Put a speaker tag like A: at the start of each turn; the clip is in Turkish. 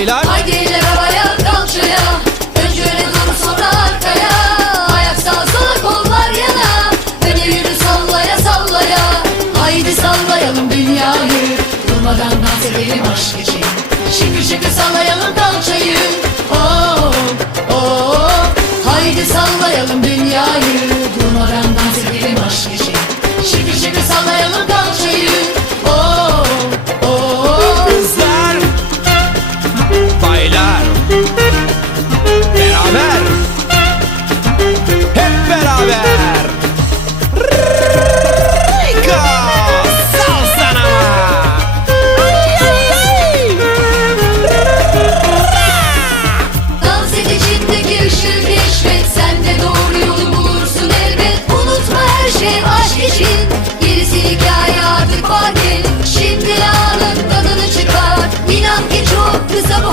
A: Helal.
B: Haydi eller havaya kalçaya Önce öne doğru sonra arkaya. Ayak sağa sola kollar yana. Öne yürü sallaya sallaya. Haydi sallayalım dünyayı. Durmadan dans edelim aşk için. Şıkır şıkır sallayalım kalçayı Oh oh. Haydi sallayalım dünyayı 星星